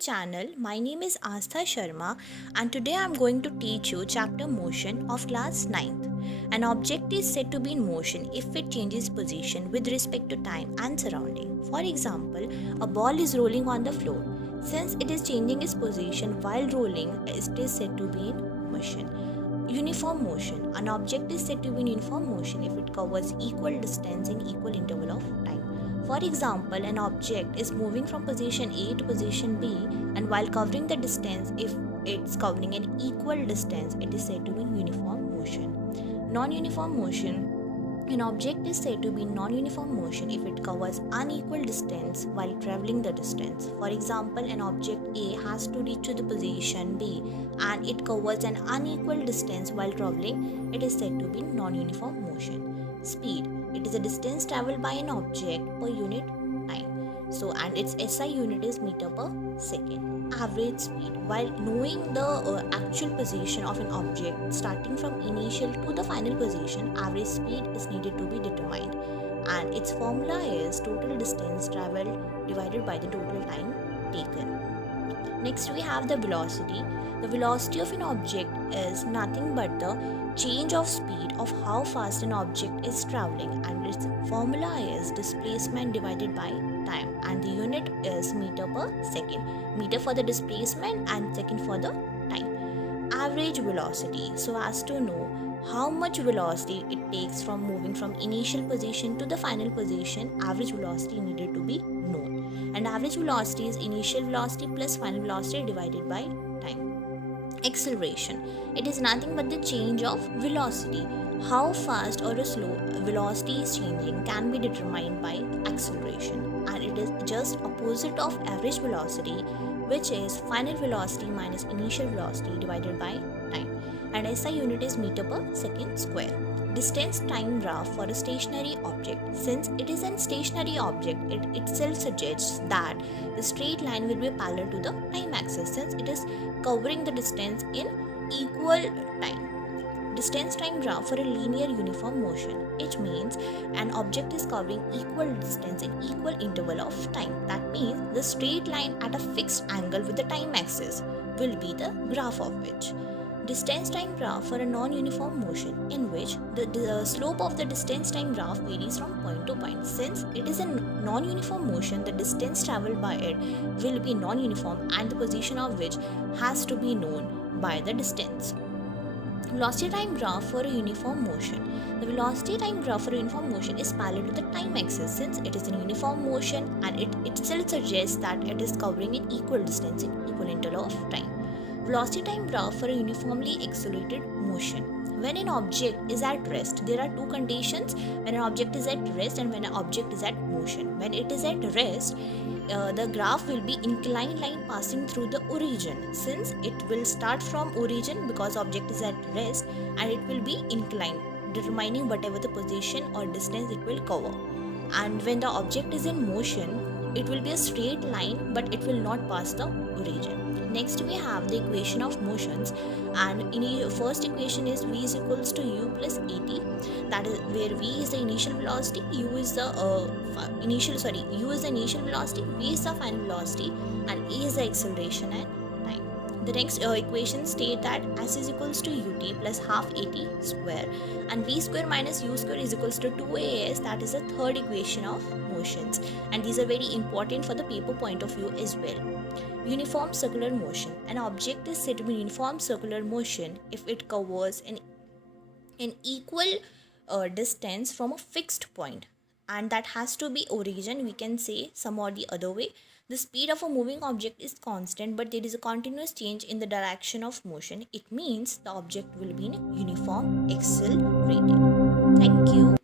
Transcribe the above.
channel. My name is Astha Sharma and today I am going to teach you chapter motion of class 9th. An object is said to be in motion if it changes position with respect to time and surrounding. For example, a ball is rolling on the floor. Since it is changing its position while rolling, it is said to be in motion. Uniform motion. An object is said to be in uniform motion if it covers equal distance in equal interval of time. For example, an object is moving from position A to position B, and while covering the distance, if it's covering an equal distance, it is said to be in uniform motion. Non-uniform motion. An object is said to be in non-uniform motion if it covers unequal distance while traveling the distance. For example, an object A has to reach to the position B and it covers an unequal distance while traveling. It is said to be in non-uniform motion. Speed. It is a distance traveled by an object per unit time. And its SI unit is meter per second. Average speed. While knowing the actual position of an object starting from initial to the final position, average speed is needed to be determined. And its formula is total distance traveled divided by the total time taken. Next we have the velocity. The velocity of an object is nothing but the change of speed of how fast an object is traveling, and its formula is displacement divided by time, and the unit is meter per second. Meter for the displacement and second for the time. Average velocity. So as to know how much velocity it takes from moving from initial position to the final position, average velocity needed to be known. And average velocity is initial velocity plus final velocity divided by time. Acceleration. It is nothing but the change of velocity. How fast or slow velocity is changing can be determined by acceleration, and it is just opposite of average velocity, which is final velocity minus initial velocity divided by time, and SI unit is meter per second square. Distance time graph for a stationary object. Since it is a stationary object, it itself suggests that the straight line will be parallel to the time axis since it is covering the distance in equal time. Distance time graph for a linear uniform motion. It means an object is covering equal distance in equal interval of time. That means the straight line at a fixed angle with the time axis will be the graph of which. Distance time graph for a non-uniform motion, in which the slope of the distance time graph varies from point to point. Since it is a non-uniform motion, the distance traveled by it will be non-uniform and the position of which has to be known by the distance. Velocity time graph for a uniform motion. The velocity time graph for a uniform motion is parallel to the time axis since it is a uniform motion, and it itself suggests that it is covering an equal distance in equal interval of time. Velocity time graph for a uniformly accelerated motion. When an object is at rest, there are two conditions: when an object is at rest and when an object is at motion. When it is at rest, the graph will be inclined line passing through the origin, since it will start from origin because object is at rest, and it will be inclined, determining whatever the position or distance it will cover. And when the object is in motion, it will be a straight line, but it will not pass the origin. Next we have the equation of motions, and in the first equation is v is equals to u plus at, that is where v is the initial velocity, u is the initial velocity, v is the final velocity, and a is the acceleration and time. The next equation state that s is equals to ut plus half at square, and v square minus u square is equals to 2as, that is the third equation of motions, and these are very important for the paper point of view as well. Uniform circular motion. An object is said to be in uniform circular motion if it covers an equal distance from a fixed point, and that has to be origin. We can say some or the other way. The speed of a moving object is constant, but there is a continuous change in the direction of motion. It means the object will be in uniform accelerated. Thank you.